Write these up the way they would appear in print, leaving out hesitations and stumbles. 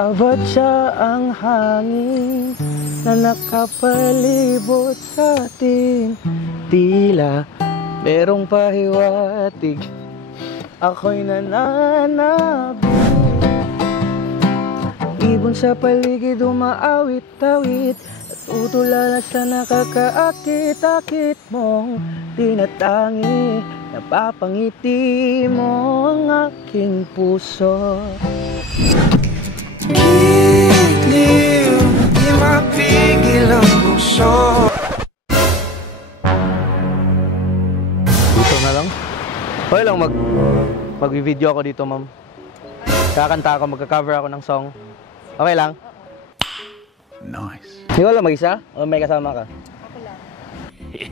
Bawat siya ang hangin na nakapalibot sa atin, tila merong pahiwatig, ako'y nananabik. Ibon sa paligid umaawit-awit at utulala sa nakakaakit-akit mong tinatangi. Napapangiti mo ang aking puso. Giliw, di mapigil ang puso. Dito na lang? Okay lang, mag-video ako dito, ma'am. Kakanta ako, magka-cover ako ng song. Okay lang? Nice. Ikaw lang mag-isa? O may kasama ka? Ako lang.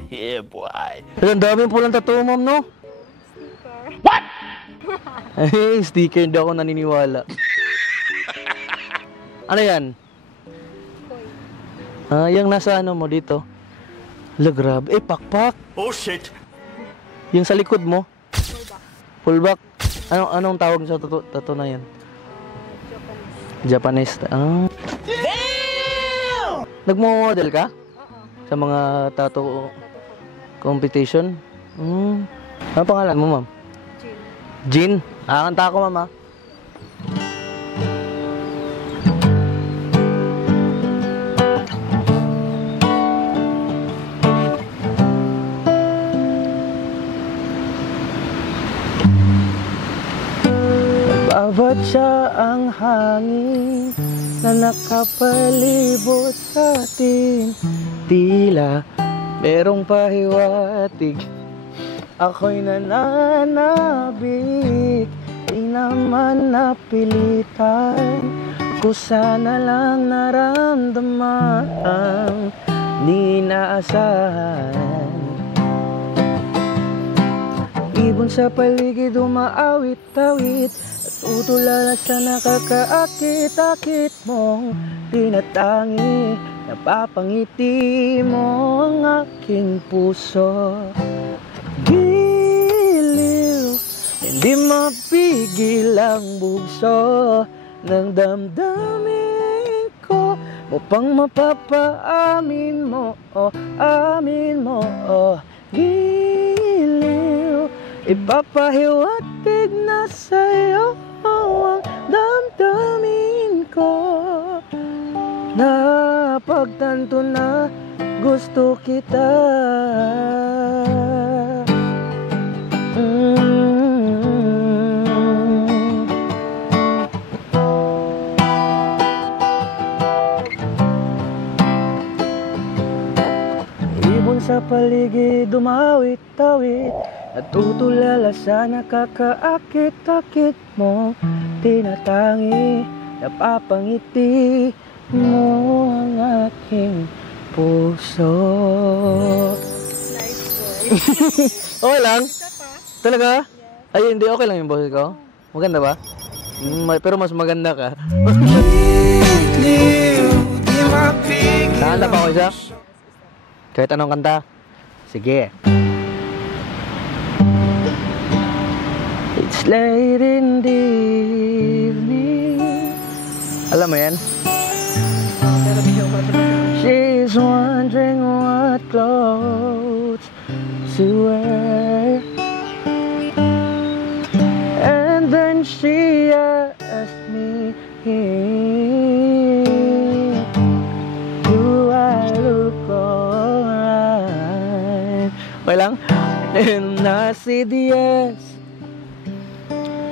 Yeah, boy. Ang dami pulang tattoo, ma'am, no? Sticker. What? Ay, sticker, hindi ako naniniwala. Ano yan? Koy. Yung nasa ano mo dito. Hala, grabe. Eh, pakpak. Oh shit. Yung sa likod mo. Fullback. Fullback. Anong tawag sa tattoo na yan? Japanese. Japanese. Nagmo-model ka? Oo. Sa mga tattoo competition? Ano pangalan mo, ma'am? Jean. Jean? Kanta ako, ma'am, ha? Bawat siya ang hangin na nakapalibot sa atin, tila merong pahiwatig, ako'y nananabik. Di naman napilitan, kusana lang naramdaman, di naasahan. Ibon sa paligid umaawit-awit at utulala sa nakakaakit-akit mong tinatangi. Napapangiti mo ang aking puso. Giliw, hindi mapigil ang bugso ng damdamin ko. Upang mapapaamin mo, amin mo, giliw, ipapahiwatig na sa'yo ang damdamin ko. Napagtanto na gusto kita. Ibon sa paligid umawit-awit at tutulala sa nakakaakit-akit mo, tinatangi, napapangiti mo ang aking puso. Nice boy. Okay lang? Isa pa? Talaga? Yes. Ay, hindi, okay lang yung boses ko. Maganda ba? Pero mas maganda ka. Giliw, di mapigil. Nakanta pa ako isa? Kahit anong kanta? Sige. It's late in the evening. Alam mo yan? Pero di ako She's wondering what clothes to wear, and then she asked me, do I look alright? Okay lang? And I said yes,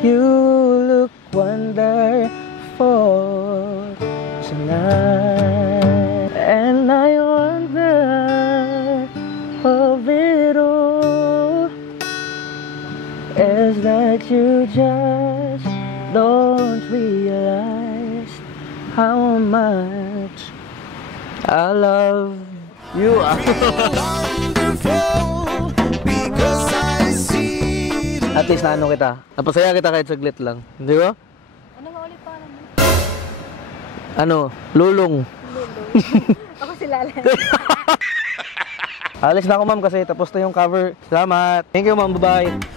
you look wonderful tonight. And I wonder of it all, is that you just don't realize how much I love you. Because I see. At least naano kita. Napasaya kita kahit saglit lang. Di ba? Ano nga ulit pa naman? Ano? Lulong. Ako si Lala. Alis na ako, ma'am, kasi tapos na yung cover. Salamat. Thank you, ma'am. Bye-bye.